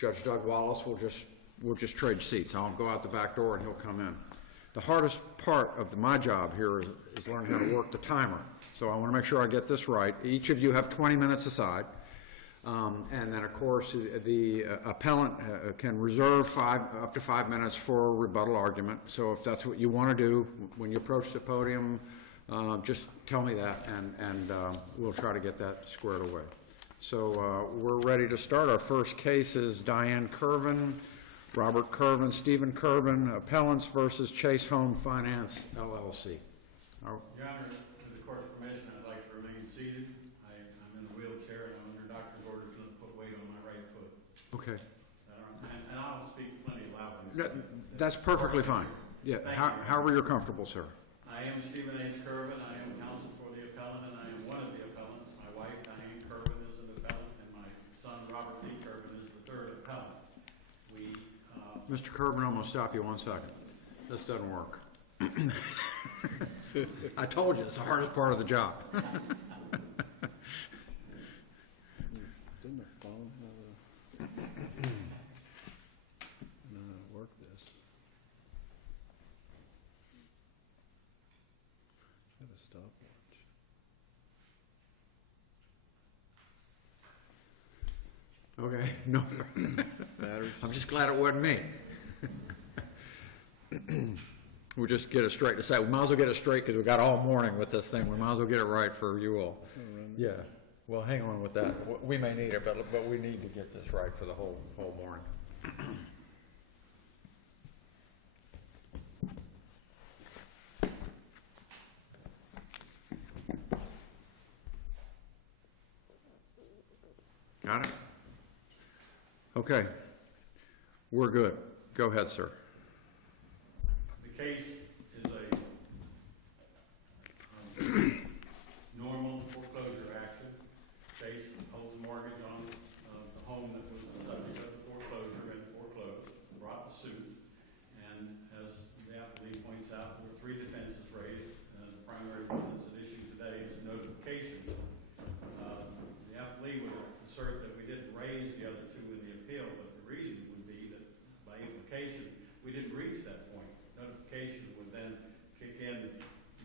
Judge Doug Wallace we'll just trade seats. I'll go out the back door and he'll come in. The hardest part of my job here is learning how to work the timer. So I want to make sure I get this right. Each of you have 20 minutes aside. And then, of course, the appellant can reserve up to 5 minutes for a rebuttal argument. So if that's what you want to do, when you approach the podium, just tell me that, and we'll try to get that squared away. So we're ready to start. Our first case is Diane Curvin, Robert Curvin, Stephen Curvin, Appellants versus Chase Home Finance, LLC. Your Honor, with the court's permission, I'd like to remain seated. I'm in a wheelchair, and I'm under doctor's orders to put weight on my right foot. Okay. And I'll speak plenty loudly. No, that's perfectly fine. Yeah. However you're comfortable, sir. I am Stephen H. Curvin. I am counsel for the appellant, and I am one of the appellants. My wife, Diane Curvin, is an appellant, and my son, Robert Lee Curvin, is the third appellant. Mr. Curvin, I'm going to stop you 1 second. This doesn't work. I told you, it's the hardest part of the job. Didn't the phone have a work this? Have a stopwatch. Okay, no. I'm just glad it wasn't me. We'll just get it straight to say. We might as well get it straight because we got all morning with this thing. We might as well get it right for you all. Yeah. Well, hang on with that. We may need it, but we need to get this right for the whole morning. Got it? Okay. We're good. Go ahead, sir. The case is a normal foreclosure action. Chase holds a mortgage on the home that was the subject of the foreclosure and foreclosed, brought the suit. And as the appellee points out, there were 3 defenses raised. The primary one that's at issue today is notification. The appellee would assert that we didn't raise the other 2 in the appeal, but the reason would be that by implication, we didn't reach that point. Notification would then kick in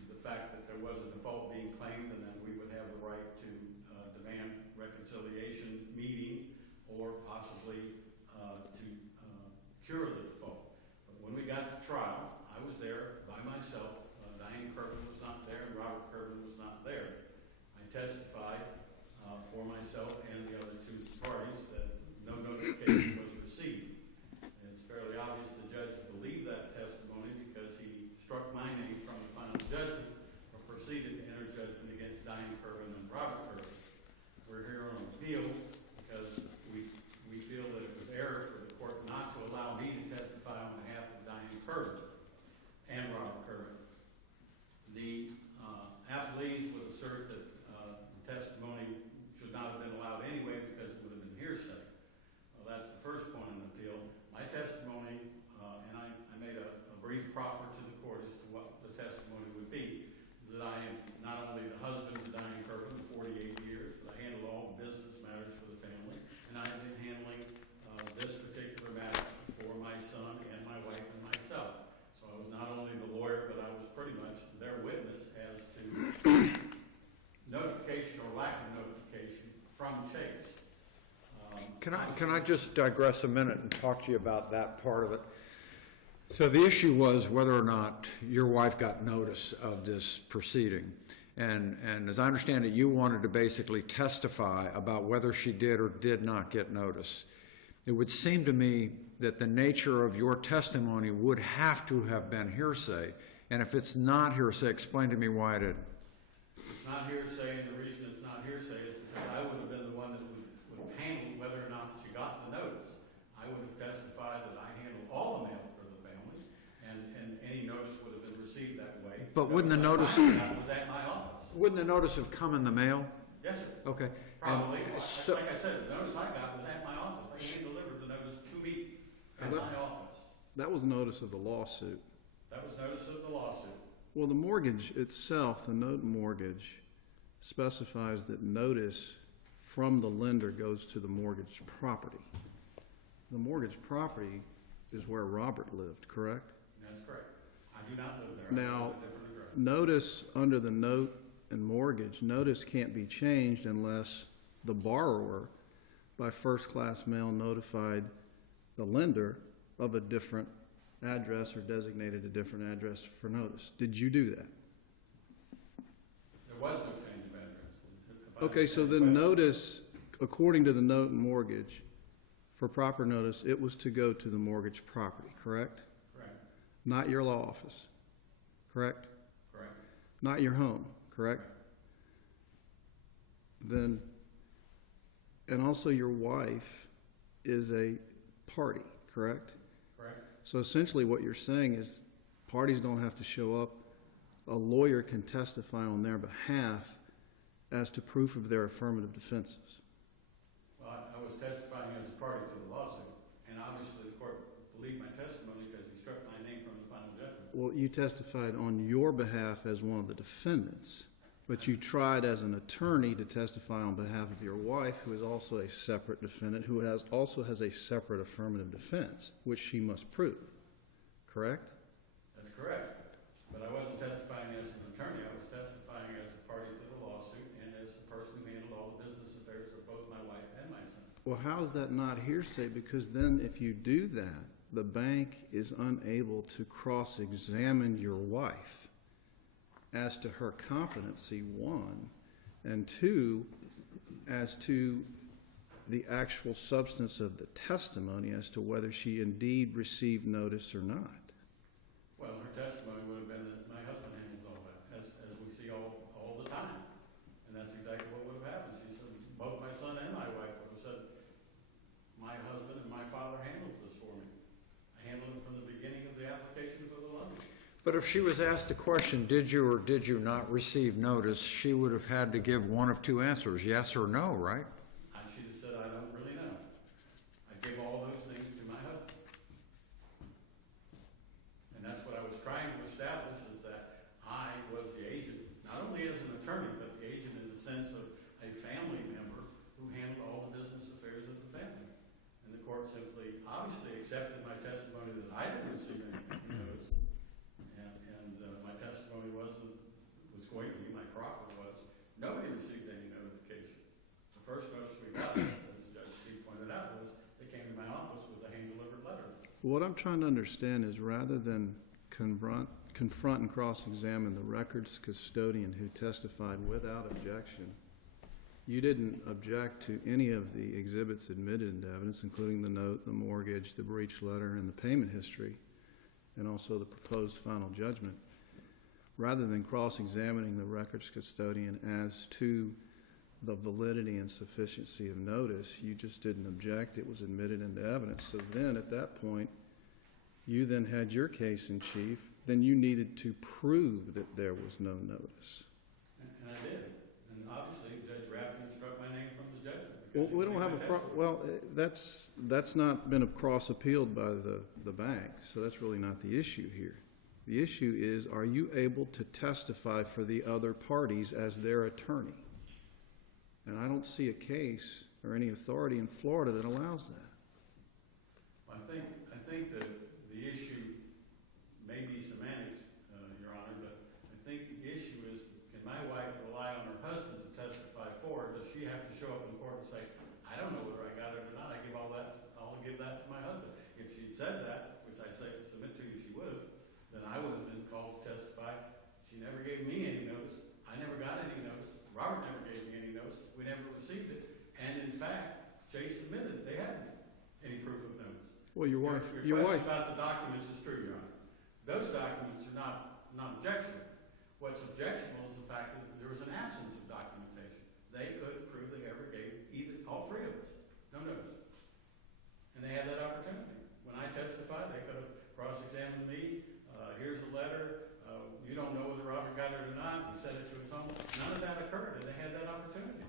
the fact that there was a default being claimed, and then we would have the right to demand reconciliation meeting or possibly to cure the default. But when we got to trial, I was there by myself. Diane Curvin was not there, and Robert Curvin was not there. I testified for myself and the other 2 parties that no notification was received. And it's fairly obvious the judge believed that testimony because he struck my name from the final judgment or proceeded to enter judgment against Diane Curvin and Robert Curvin. We're here on appeal because we feel that it was error for the court not to allow me to testify on behalf of Diane Curvin and Robert Curvin. The appellees would assert that the testimony should not have been allowed anyway because it would have been hearsay. Well, that's the first point in the appeal. My testimony, and I made a brief proffer to the court as to what the testimony would be, is that I am not only the husband of Diane Curvin for 48 years, but I handle all business matters for the family, and I've been handling this particular matter for my son and my wife and myself. So I was not only the lawyer, but I was pretty much their witness as to notification or lack of notification from Chase. Can I just digress a minute and talk to you about that part of it? So the issue was whether or not your wife got notice of this proceeding. And as I understand it, you wanted to basically testify about whether she did or did not get notice. It would seem to me that the nature of your testimony would have to have been hearsay. And if it's not hearsay, explain to me why it isn't. It's not hearsay, and the reason it's not hearsay is because I would have been the one that would handle whether or not she got the notice. I would have testified that I handled all the mail for the family, and any notice would have been received that way. But wouldn't the notice was at my office? Wouldn't the notice have come in the mail? Yes, sir. Okay. Probably. Like I said, the notice I got was at my office. They hand delivered the notice to me at my office. That was notice of the lawsuit. That was notice of the lawsuit. Well, the mortgage itself, the note mortgage, specifies that notice from the lender goes to the mortgage property. the mortgage property is where Robert lived, correct? That's correct. I do not live there. I live Now, at a different address. notice under the note and mortgage, notice can't be changed unless the borrower by first-class mail notified the lender of a different address or designated a different address for notice. Did you do that? There was no change of address. If I Okay, so understand the correctly. notice, according to the note and mortgage, for proper notice, it was to go to the mortgage property, correct? Correct, Not your law office, correct? correct. Not your home, correct? Then, and also your wife is a party, correct? Correct. So essentially what you're saying is parties don't have to show up. A lawyer can testify on their behalf as to proof of their affirmative defenses. Well, I was testifying as a party to the lawsuit, and obviously the court believed my testimony because he struck my name from the final judgment. Well, you testified on your behalf as one of the defendants, but you tried as an attorney to testify on behalf of your wife, who is also a separate defendant, who also has a separate affirmative defense, which she must prove, correct? That's correct. But I wasn't testifying as an attorney. I was testifying as a party to the lawsuit and as the person who handled all the business affairs of both my wife and my son. Well, how is that not hearsay? Because then if you do that, the bank is unable to cross-examine your wife as to her competency, one, and two, as to the actual substance of the testimony as to whether she indeed received notice or not. Well, her testimony would have been that my husband handles all that, as we see all the time. And that's exactly what would have happened. She said, both my son and my wife would have said, my husband and my father handles this for me. I handled it from the beginning of the application for the loan. But if she was asked the question, did you or did you not receive notice, she would have had to give one of two answers, yes or no, right? She just said, I don't really know. I gave all those things to my husband. And that's what I was trying to establish, is that I was the agent, not only as an attorney, but the agent in the sense of a family member who handled all the business affairs of the family. And the court simply, obviously accepted my testimony that I didn't receive anything from those. And my testimony was going to be, my proffer was, nobody received any notification. The first notice we got, as Judge Steve pointed out, was they came to my office with a hand-delivered letter. What I'm trying to understand is rather than confront and cross-examine the records custodian who testified without objection, you didn't object to any of the exhibits admitted into evidence, including the note, the mortgage, the breach letter, and the payment history, and also the proposed final judgment. Rather than cross-examining the records custodian as to the validity and sufficiency of notice, you just didn't object. It was admitted into evidence. So then at that point, you then had your case in chief. Then you needed to prove that there was no notice. And I did. And obviously, Judge Rapkin struck my name from the judgment. Well, we don't have that's not been cross-appealed by the bank, so that's really not the issue here. The issue is, are you able to testify for the other parties as their attorney? And I don't see a case or any authority in Florida that allows that. I think that the issue may be semantics, Your Honor, but I think the issue is, can my wife rely on her husband to testify for her? Does she have to show up in court and say, I don't know whether I got it or not, I'll give that to my husband? If she'd said that, which I submit to you she would have, then I would have been called to testify. She never gave me any notice. I never got any notice. Robert never gave me any notice. We never received it. And in fact, Chase admitted they hadn't any proof of notice. Well, your wife. Your question about the documents is true, Your Honor. Those documents are not objectionable. What's objectionable is the fact that there was an absence of documentation. They couldn't prove they ever gave all three of us no notice. And they had that opportunity. When I testified, they could have cross-examined me. Here's a letter. You don't know whether Robert got it or not. He sent it to his home. None of that occurred, and they had that opportunity.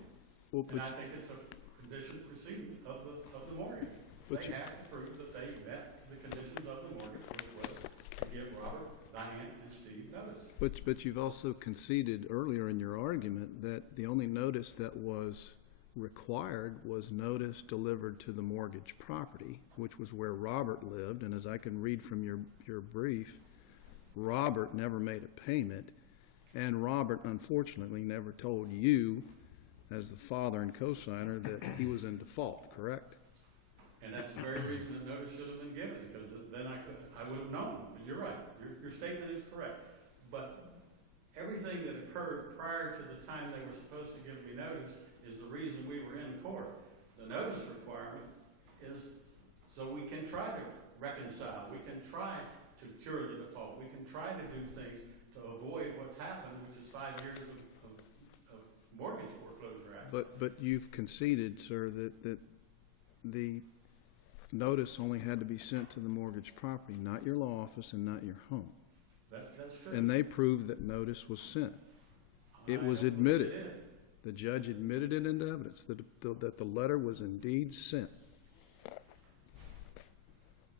Well, and I think it's a condition preceding of the mortgage. They have to prove that they met the conditions of the mortgage, which was to give Robert, Diane, and Steve notice. But you've also conceded earlier in your argument that the only notice that was required was notice delivered to the mortgage property, which was where Robert lived, and as I can read from your brief, Robert never made a payment, and Robert unfortunately never told you, as the father and co-signer, that he was in default, correct? And that's the very reason that notice should have been given, because then I would have known. And you're right, your statement is correct. But everything that occurred prior to the time they were supposed to give me notice is the reason we were in court. The notice requirement is so we can try to reconcile, we can try to cure the default, we can try to do things to avoid what's happened, which is 5 years of mortgage foreclosure act. But you've conceded, sir, that the notice only had to be sent to the mortgage property, not your law office and not your home. That's true. And they proved that notice was sent. It was admitted. The judge admitted it into evidence, that the letter was indeed sent.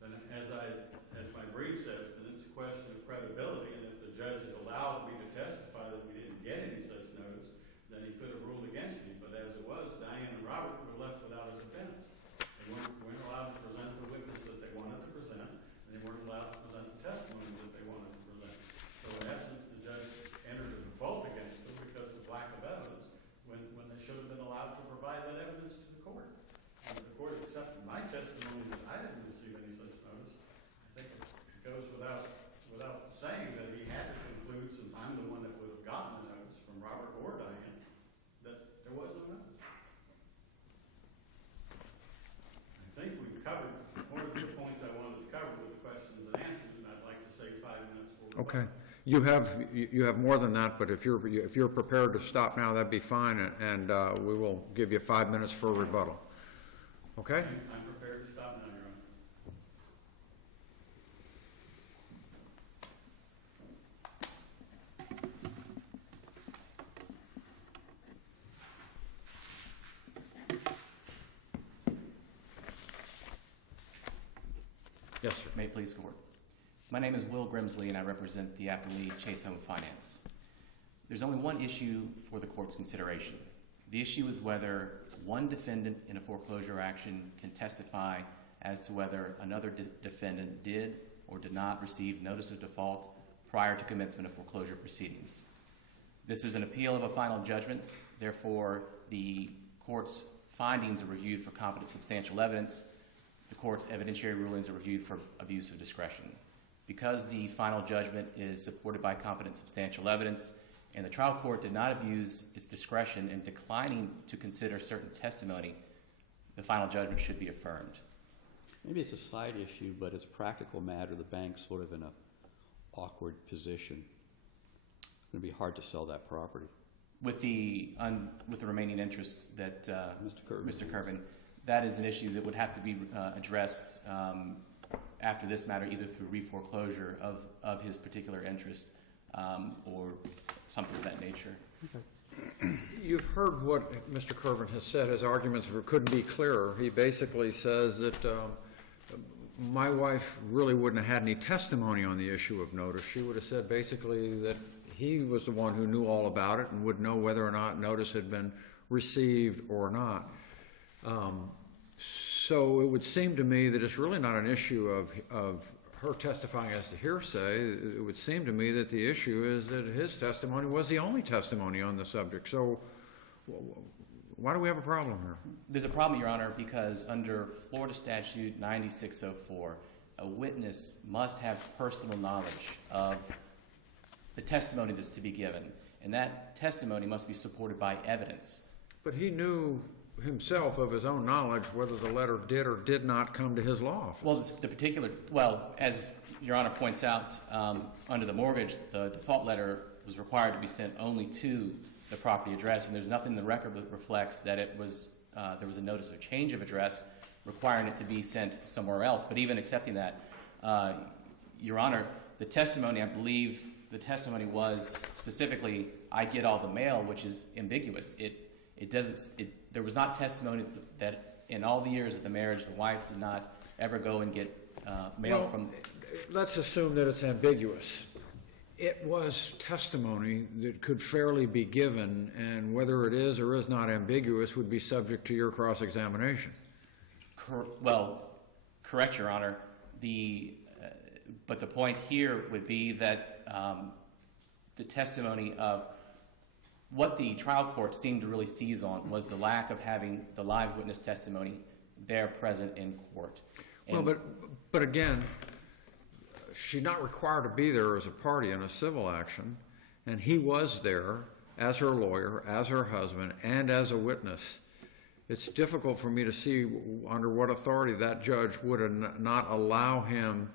Then as my brief says, then it's a question of credibility, and if the judge had allowed me to testify that we didn't get any such notice, then he could have ruled against me. But as it was, Diane and Robert were left without a defense. They weren't allowed to present the witness that they wanted to present, and they weren't allowed to present the testimony that they wanted to present. So in essence, the judge entered a default against them because of lack of evidence, when they should have been allowed to provide that evidence to the court. And if the court accepted my testimony that I didn't receive any such notice, I think it goes without saying that he had to conclude, since I'm the one that would have gotten the notice from Robert or Diane, that there was no notice. I think we've covered more of the points I wanted to cover with the questions and answers, and I'd like to save 5 minutes for rebuttal. Okay. You have more than that, but if you're prepared to stop now, that'd be fine, and we will give you 5 minutes for rebuttal. Okay? I'm prepared to stop now, Your Honor. Yes, sir. May it please the court. My name is Will Grimsley, and I represent the Appellee Chase Home Finance. There's only one issue for the court's consideration. The issue is whether one defendant in a foreclosure action can testify as to whether another defendant did or did not receive notice of default prior to commencement of foreclosure proceedings. This is an appeal of a final judgment. Therefore, the court's findings are reviewed for competent substantial evidence. The court's evidentiary rulings are reviewed for abuse of discretion. Because the final judgment is supported by competent substantial evidence, and the trial court did not abuse its discretion in declining to consider certain testimony, the final judgment should be affirmed. Maybe it's a side issue, but as a practical matter, the bank's sort of in an awkward position. It's going to be hard to sell that property. With the remaining interest that Mr. Kervin. that is an issue that would have to be addressed after this matter, either through reforeclosure of his particular interest or something of that nature. Okay. You've heard what Mr. Kervin has said. His arguments couldn't be clearer. He basically says that my wife really wouldn't have had any testimony on the issue of notice. She would have said basically that he was the one who knew all about it and would know whether or not notice had been received or not. So it would seem to me that it's really not an issue of her testifying as to hearsay. It would seem to me that the issue is that his testimony was the only testimony on the subject. So why do we have a problem here? There's a problem, Your Honor, because under Florida Statute 9604, a witness must have personal knowledge of the testimony that's to be given, and that testimony must be supported by evidence. But he knew himself of his own knowledge whether the letter did or did not come to his law office. Well, as Your Honor points out, under the mortgage, the default letter was required to be sent only to the property address, and there's nothing in the record that reflects that it was there was a notice of change of address requiring it to be sent somewhere else. But even accepting that, Your Honor, the testimony, I believe the testimony was specifically, I get all the mail, which is ambiguous. There was not testimony that in all the years of the marriage, the wife did not ever go and get mail from... Let's assume that it's ambiguous. it was testimony that could fairly be given, and whether it is or is not ambiguous would be subject to your cross-examination. Well, correct, Your Honor. But the point here would be that the testimony of what the trial court seemed to really seize on was the lack of having the live witness testimony there present in court. And Well, but again, she's not required to be there as a party in a civil action, and he was there as her lawyer, as her husband, and as a witness. It's difficult for me to see under what authority that judge would not allow him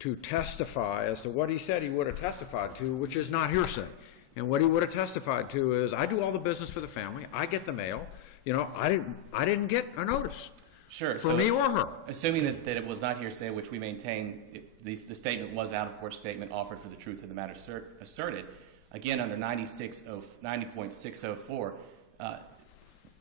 to testify as to what he said he would have testified to, which is not hearsay. And what he would have testified to is, I do all the business for the family, I get the mail, you know, I didn't get a notice. Sure. For me or her. Assuming that it was not hearsay, which we maintain, the statement was out-of-court statement offered for the truth of the matter asserted. Again, under 90.604,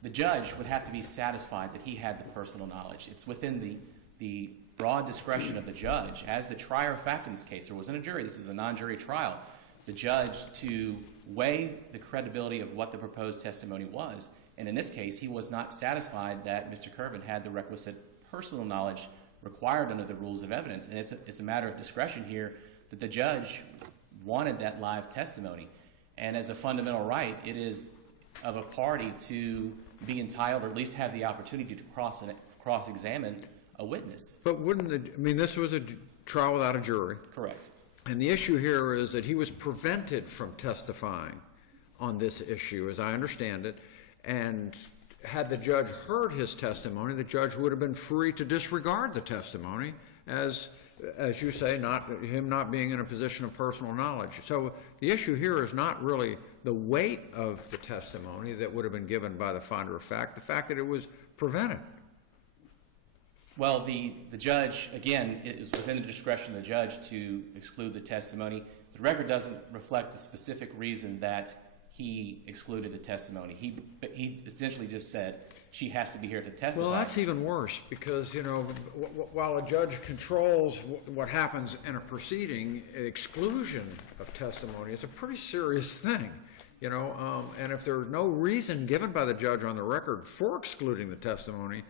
the judge would have to be satisfied that he had the personal knowledge. It's within the broad discretion of the judge. As the trier of fact in this case, there wasn't a jury, this is a non-jury trial, the judge to weigh the credibility of what the proposed testimony was. And in this case, he was not satisfied that Mr. Curvin had the requisite personal knowledge required under the rules of evidence. And it's a matter of discretion here that the judge wanted that live testimony. And as a fundamental right, it is of a party to be entitled, or at least have the opportunity to cross-examine a witness. But this was a trial without a jury. Correct. And the issue here is that he was prevented from testifying on this issue, as I understand it. And had the judge heard his testimony, the judge would have been free to disregard the testimony, as you say, him not being in a position of personal knowledge. So the issue here is not really the weight of the testimony that would have been given by the finder of fact, the fact that it was prevented. Well, the judge, again, it is within the discretion of the judge to exclude the testimony. The record doesn't reflect the specific reason that he excluded the testimony. He essentially just said, she has to be here to testify. Well, that's even worse, because, you know, while a judge controls what happens in a proceeding, exclusion of testimony is a pretty serious thing, you know, and if there's no reason given by the judge on the record for excluding the testimony,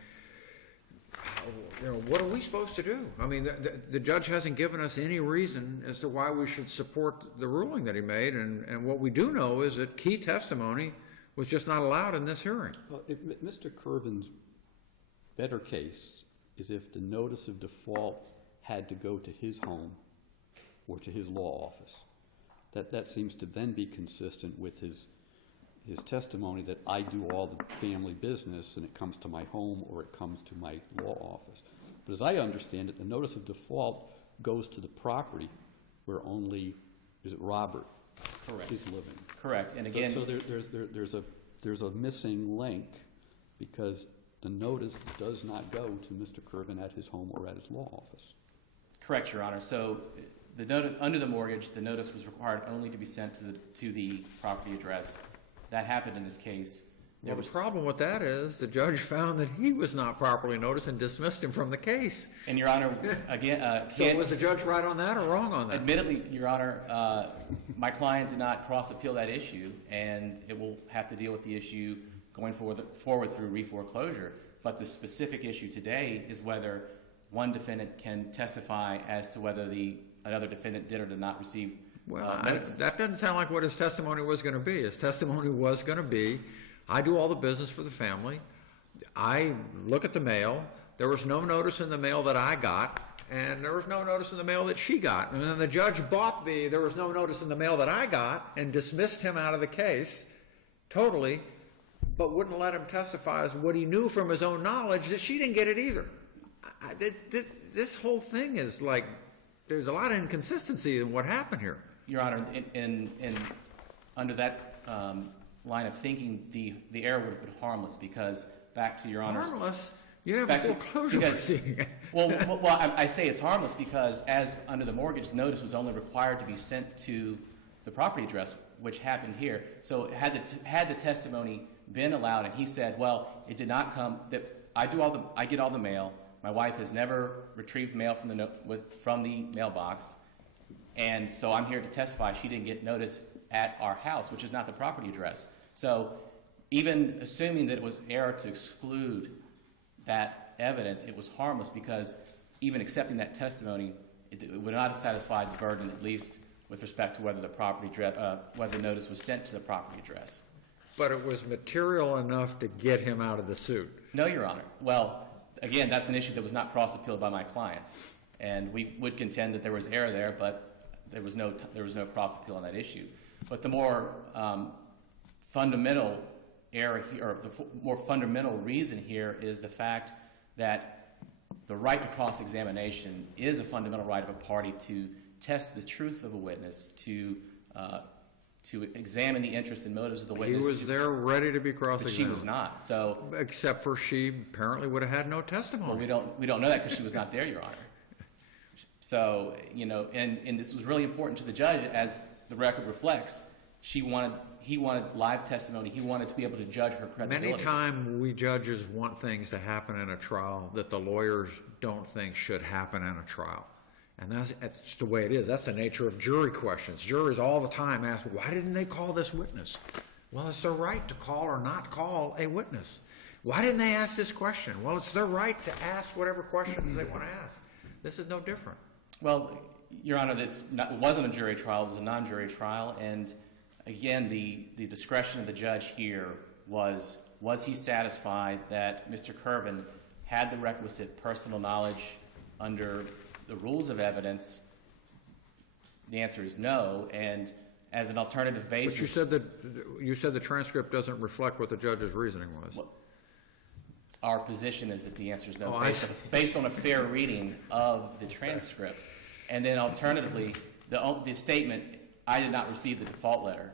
you know, what are we supposed to do? I mean, the judge hasn't given us any reason as to why we should support the ruling that he made, and what we do know is that key testimony was just not allowed in this hearing. Well, if Mr. Curvin's better case is if the notice of default had to go to his home or to his law office. That seems to then be consistent with his testimony that I do all the family business and it comes to my home or it comes to my law office. But as I understand it, the notice of default goes to the property where only, is it Robert? Correct. Is living. Correct. And again, So there's a missing link because the notice does not go to Mr. Curvin at his home or at his law office. correct, Your Honor. So the notice, under the mortgage, the notice was required only to be sent to the property address. That happened in this case. Well, the problem with that is the judge found that he was not properly noticed and dismissed him from the case. And, Your Honor, again, So was the judge right on that or wrong on that? admittedly, Your Honor, my client did not cross-appeal that issue, and it will have to deal with the issue going forward through re-foreclosure. But the specific issue today is whether one defendant can testify as to whether another defendant did or did not receive notice. That doesn't sound like what his testimony was going to be. His testimony was going to be, I do all the business for the family. I look at the mail. There was no notice in the mail that I got, and there was no notice in the mail that she got. And then the judge there was no notice in the mail that I got and dismissed him out of the case totally, but wouldn't let him testify as what he knew from his own knowledge that she didn't get it either. This whole thing is like, there's a lot of inconsistency in what happened here. Your Honor, under that line of thinking, the error would have been harmless because, back to Your Honor's... Harmless? You have a foreclosure proceeding. Well, I say it's harmless because, as under the mortgage, notice was only required to be sent to the property address, which happened here. So had the testimony been allowed, and he said, well, it did not come, that I get all the mail, my wife has never retrieved mail from the mailbox, And so I'm here to testify she didn't get notice at our house, which is not the property address. So even assuming that it was error to exclude that evidence, it was harmless because even accepting that testimony, it would not have satisfied the burden, at least with respect to whether the property whether the notice was sent to the property address. But it was material enough to get him out of the suit. No, Your Honor. Well, again, that's an issue that was not cross-appealed by my clients, and we would contend that there was error there, but there was no cross-appeal on that issue. But the more fundamental error here, or the more fundamental reason here, is the fact that the right to cross-examination is a fundamental right of a party to test the truth of a witness, to examine the interest and motives of the witness. He was there ready to be But cross-examined. she was not. So, Except for she apparently would have had no testimony. well, we don't know that because she was not there, Your Honor. So, you know, and this was really important to the judge, as the record reflects. He wanted live testimony. He wanted to be able to judge her credibility. Many times we judges want things to happen in a trial that the lawyers don't think should happen in a trial. And that's just the way it is. That's the nature of jury questions. Juries all the time ask, why didn't they call this witness? Well, it's their right to call or not call a witness. Why didn't they ask this question? Well, it's their right to ask whatever questions they want to ask. This is no different. Well, Your Honor, it wasn't a jury trial. It was a non-jury trial. And again, the discretion of the judge here was he satisfied that Mr. Curvin had the requisite personal knowledge under the rules of evidence? The answer is no. And as an alternative basis... But you said the transcript doesn't reflect what the judge's reasoning was. Well, our position is that the answer is no, Oh, based on a fair reading of the transcript. And then alternatively, the statement, I did not receive the default letter,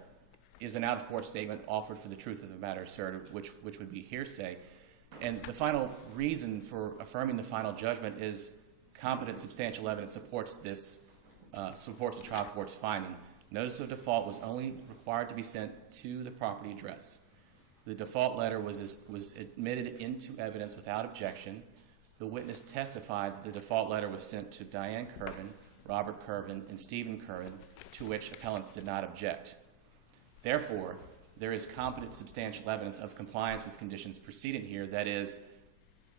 is an out-of-court statement offered for the truth of the matter asserted, which would be hearsay. And the final reason for affirming the final judgment is competent substantial evidence supports the trial court's finding. Notice of default was only required to be sent to the property address. The default letter was admitted into evidence without objection. The witness testified that the default letter was sent to Diane Curvin, Robert Curvin, and Stephen Curvin, to which appellants did not object. Therefore, there is competent substantial evidence of compliance with conditions preceding here, that is,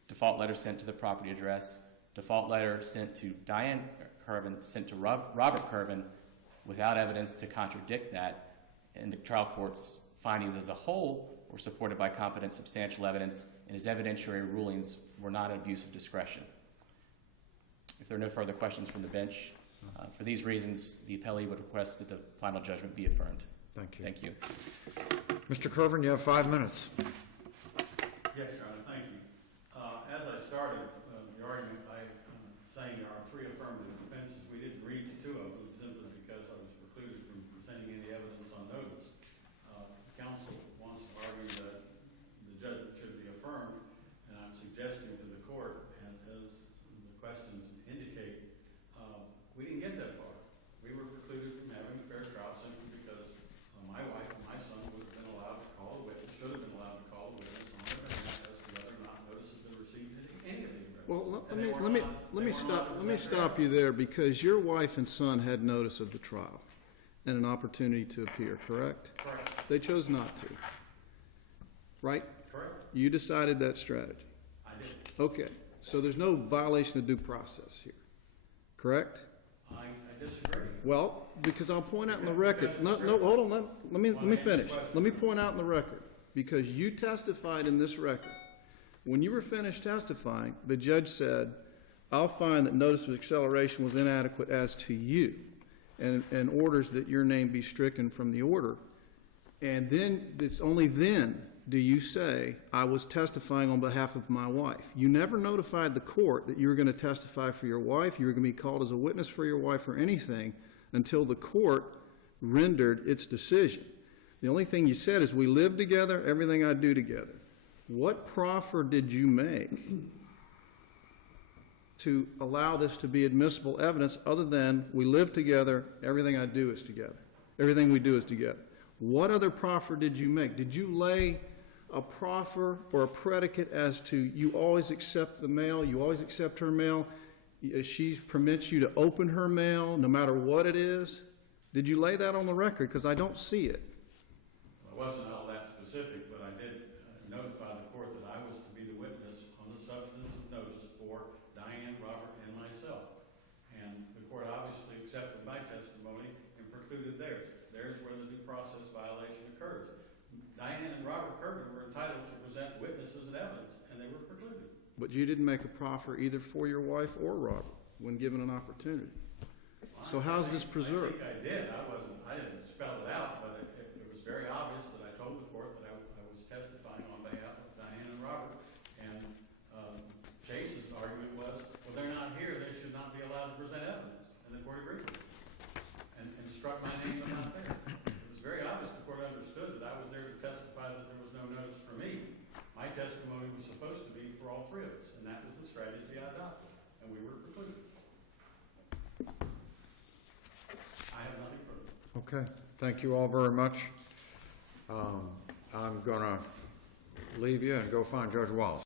default letter sent to the property address, default letter sent to Diane Curvin, sent to Robert Curvin, without evidence to contradict that, and the trial court's findings as a whole were supported by competent substantial evidence, and his evidentiary rulings were not an abuse of discretion. If there are no further questions from the bench, for these reasons, the appellee would request that the final judgment be affirmed. Thank you. Thank you. Mr. Curvin, you have 5 minutes. Yes, Your Honor, thank you. As I started the argument by saying there are 3 affirmative defenses, we didn't reach 2 of them simply because I was precluded from presenting any evidence on notice. Counsel wants to argue that the judgment should be affirmed, and I'm suggesting to the court, and as the questions indicate, we didn't get that far. We were precluded from having a fair trial simply because my wife and my son would have been allowed to call a witness, should have been allowed to call a witness on their behalf as to whether or not notice has been received in any of the arrests. Well, let me stop you there, because your wife and son had notice of the trial and an opportunity to appear, correct? Correct. They chose not to, right? Correct. You decided that strategy. I did. Okay, so there's no violation of due process here, correct? I disagree. Well, because I'll point out in the record, no, hold on, let me finish. Let me point out in the record, because you testified in this record. When you were finished testifying, the judge said, I'll find that notice of acceleration was inadequate as to you, and orders that your name be stricken from the order. And then, it's only then do you say, I was testifying on behalf of my wife. You never notified the court that you were going to testify for your wife, you were going to be called as a witness for your wife or anything, until the court rendered its decision. The only thing you said is, we live together, everything I do together. What proffer did you make to allow this to be admissible evidence other than, we live together, everything I do is together, everything we do is together? What other proffer did you make? Did you lay a proffer or a predicate as to, you always accept the mail, you always accept her mail, she permits you to open her mail, no matter what it is? Did you lay that on the record? Because I don't see it. It wasn't all that specific, but I did notify the court that I was to be the witness on the substance of notice for Diane, Robert, and myself. And the court obviously accepted my testimony and precluded theirs. There's where the due process violation occurs. Diane and Robert Kirby were entitled to present witnesses and evidence, and they were precluded. But you didn't make a proffer either for your wife or Robert when given an opportunity. So how's this preserved? I think I didn't spell it out, but it was very obvious that I told the court that I was testifying on behalf of Diane and Robert. And Chase's argument was, well, they're not here, they should not be allowed to present evidence. And the court agreed with it and struck my name, but not theirs. It was very obvious the court understood that I was there to testify that there was no notice for me. My testimony was supposed to be for all three of us, and that was the strategy I adopted, and we were precluded. I have nothing further. Okay, thank you all very much. I'm going to leave you and go find Judge Wallace.